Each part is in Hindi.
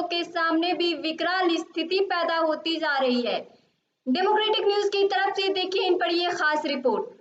लोगों के सामने भी विकराल स्थिति पैदा होती जा रही है। डेमोक्रेटिक न्यूज की तरफ से देखिए इन पर ये खास रिपोर्ट।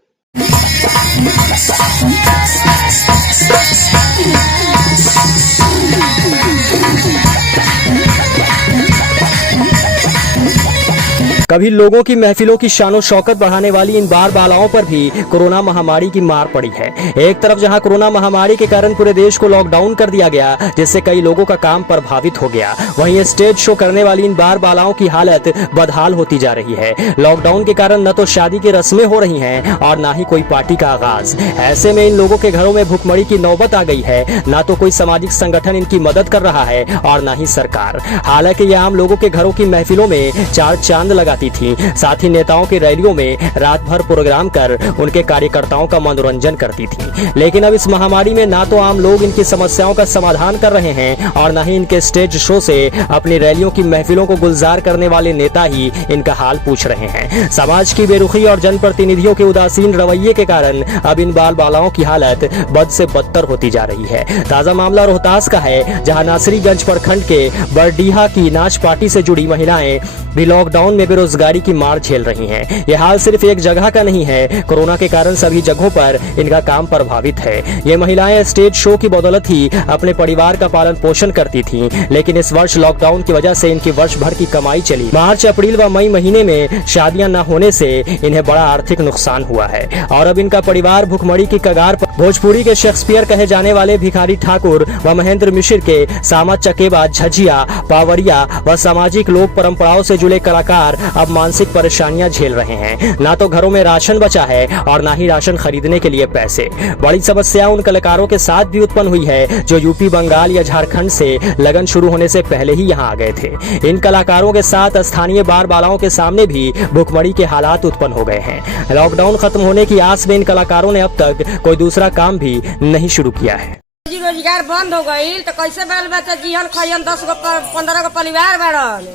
कभी लोगों की महफिलों की शानो शौकत बढ़ाने वाली इन बार बालाओं पर भी कोरोना महामारी की मार पड़ी है। एक तरफ जहां कोरोना महामारी के कारण पूरे देश को लॉकडाउन कर दिया गया, जिससे कई लोगों का काम प्रभावित हो गया, वहीं स्टेज शो करने वाली इन बार बालाओं की हालत बदहाल होती जा रही है। लॉकडाउन के कारण न तो शादी की रस्में हो रही हैं और न ही कोई पार्टी का आगाज। ऐसे में इन लोगों के घरों में भुखमरी की नौबत आ गई है। न तो कोई सामाजिक संगठन इनकी मदद कर रहा है और न ही सरकार। हालांकि ये आम लोगों के घरों की महफिलों में चार चांद लगाती थी, साथ ही नेताओं की रैलियों में रात भर प्रोग्राम कर उनके कार्यकर्ताओं का मनोरंजन करती थी। लेकिन अब इस महामारी में ना तो आम लोग इनकी समस्याओं का समाधान कर रहे हैं और न ही इनके स्टेज शो से अपनी रैलियों की महफिलों को गुलजार करने वाले नेता ही इनका हाल पूछ रहे हैं। समाज की बेरुखी और जनप्रतिनिधियों के उदासीन रवैये के कारण अब इन बाल बालाओं की हालत बद से बदतर होती जा रही है। ताजा मामला रोहतास का है, जहां नासरीगंज प्रखंड के बरडीहा की नाच पार्टी से जुड़ी महिलाएं भी लॉकडाउन में बेरोजगारी की मार झेल रही हैं। यह हाल सिर्फ एक जगह का नहीं है, कोरोना के कारण सभी जगहों पर इनका काम प्रभावित है। ये महिलाएं स्टेज शो की बदौलत ही अपने परिवार का पालन पोषण करती थीं, लेकिन इस वर्ष लॉकडाउन की वजह से इनकी वर्ष भर की कमाई चली। मार्च, अप्रैल व मई महीने में शादियां न होने से इन्हें बड़ा आर्थिक नुकसान हुआ है और अब इनका परिवार भुखमरी की कगार पर। भोजपुरी के शेक्सपियर कहे जाने वाले भिखारी ठाकुर व महेंद्र मिश्र के सामा चकेबा, झझिया, पावरिया व सामाजिक लोक परंपराओं से जुड़े कलाकार अब मानसिक परेशानियां झेल रहे हैं। ना तो घरों में राशन बचा है और ना ही राशन खरीदने के लिए पैसे। बड़ी समस्या उन कलाकारों के साथ भी उत्पन्न हुई है जो यूपी, बंगाल या झारखंड से लगन शुरू होने से पहले ही यहां आ गए थे। इन कलाकारों के साथ स्थानीय बार बालाओं के सामने भी भुखमरी के हालात उत्पन्न हो गए हैं। लॉकडाउन खत्म होने की आस में इन कलाकारों ने अब तक कोई दूसरा काम भी नहीं शुरू किया है। रोजगार बंद हो गई तो कैसे बाल बच्चा जिहन खयन 10 गो 15 गो परिवार बढ़ल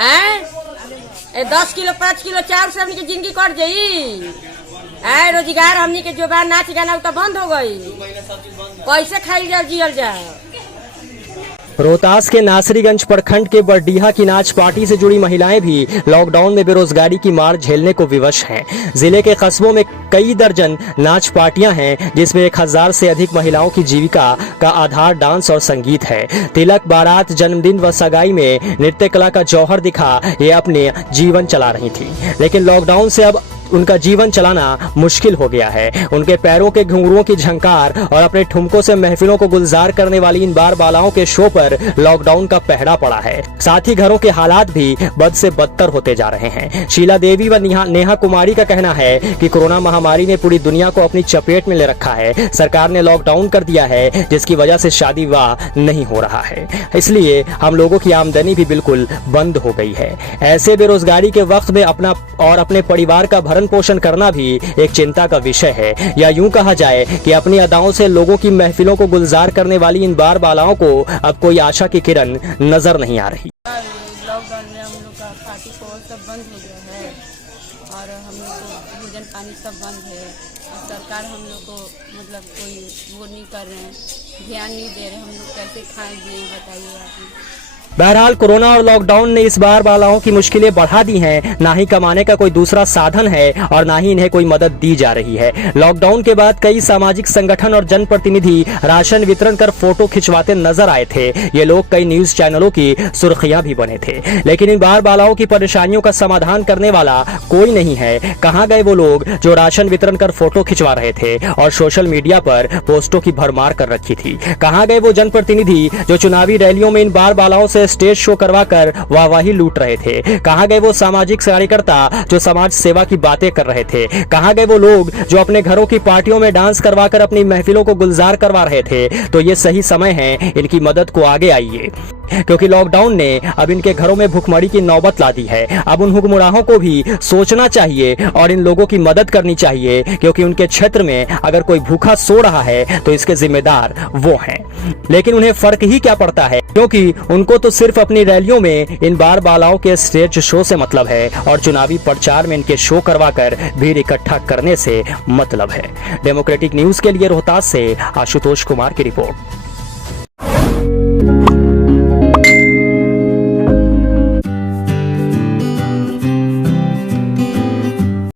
है। 10 किलो 5 किलो चाउर से हमनी के जिंदगी कट जाई। रोजगार हमनी के जो बा नाच गाना तो बंद हो गई, कैसे खाइल जाओ जियल जाओ। रोहतास के नासरीगंज प्रखंड के बरडीहा की नाच पार्टी से जुड़ी महिलाएं भी लॉकडाउन में बेरोजगारी की मार झेलने को विवश हैं। जिले के कस्बों में कई दर्जन नाच पार्टियां हैं, जिसमें 1000 से अधिक महिलाओं की जीविका का आधार डांस और संगीत है। तिलक, बारात, जन्मदिन व सगाई में नृत्य कला का जौहर दिखा ये अपने जीवन चला रही थी, लेकिन लॉकडाउन से अब उनका जीवन चलाना मुश्किल हो गया है। उनके पैरों के घुंघरुओं की झंकार और अपने ठुमकों से महफिलों को गुलजार करने वाली इन बार बालाओं के शो पर लॉकडाउन का पहरा पड़ा है। साथ ही घरों के हालात भी बद से बदतर होते जा रहे हैं। शीला देवी व नेहा कुमारी का कहना है कि कोरोना महामारी ने पूरी दुनिया को अपनी चपेट में ले रखा है। सरकार ने लॉकडाउन कर दिया है, जिसकी वजह से शादी विवाह नहीं हो रहा है, इसलिए हम लोगों की आमदनी भी बिल्कुल बंद हो गई है। ऐसे बेरोजगारी के वक्त में अपना और अपने परिवार का भरण पोषण करना भी एक चिंता का विषय है। या यूं कहा जाए कि अपनी अदाओं से लोगों की महफिलों को गुलजार करने वाली इन बार बालाओं को अब कोई आशा की किरण नजर नहीं आ रही। लॉकडाउन में हम लोग का पार्टी को सब बंद हो गया है और हम लोग को भोजन पानी सब बंद है और सरकार हम लोग को मतलब कोई वो नहीं कर रहे हैं, ध्यान नहीं दे रहे। हम लोग कैसे खाएंगे बताइए आप। बहरहाल कोरोना और लॉकडाउन ने इस बार बालाओं की मुश्किलें बढ़ा दी हैं। ना ही कमाने का कोई दूसरा साधन है और ना ही इन्हें कोई मदद दी जा रही है। लॉकडाउन के बाद कई सामाजिक संगठन और जनप्रतिनिधि राशन वितरण कर फोटो खिंचवाते नजर आए थे। ये लोग कई न्यूज चैनलों की सुर्खियां भी बने थे, लेकिन इन बार बालाओं की परेशानियों का समाधान करने वाला कोई नहीं है। कहाँ गए वो लोग जो राशन वितरण कर फोटो खिंचवा रहे थे और सोशल मीडिया पर पोस्टों की भरमार कर रखी थी? कहाँ गए वो जनप्रतिनिधि जो चुनावी रैलियों में इन बार बालाओं से स्टेज शो करवाकर वाहवाही लूट रहे थे? कहां गए वो सामाजिक कार्यकर्ता जो समाज सेवा की बातें कर रहे थे? कहां गए वो लोग जो अपने घरों की पार्टियों में डांस करवाकर अपनी महफिलों को गुलजार करवा रहे थे? तो ये सही समय है, इनकी मदद को आगे आइए, क्योंकि लॉकडाउन ने अब इनके घरों में भुखमरी की नौबत ला दी है। अब उन हुक्मरानों को भी सोचना चाहिए और इन लोगों की मदद करनी चाहिए, क्योंकि उनके क्षेत्र में अगर कोई भूखा सो रहा है तो इसके जिम्मेदार वो हैं। लेकिन उन्हें फर्क ही क्या पड़ता है, क्योंकि उनको तो सिर्फ अपनी रैलियों में इन बार बालाओं के स्टेज शो से मतलब है और चुनावी प्रचार में इनके शो करवाकर भीड़ इकट्ठा करने से मतलब है। डेमोक्रेटिक न्यूज के लिए रोहतास से आशुतोष कुमार की रिपोर्ट।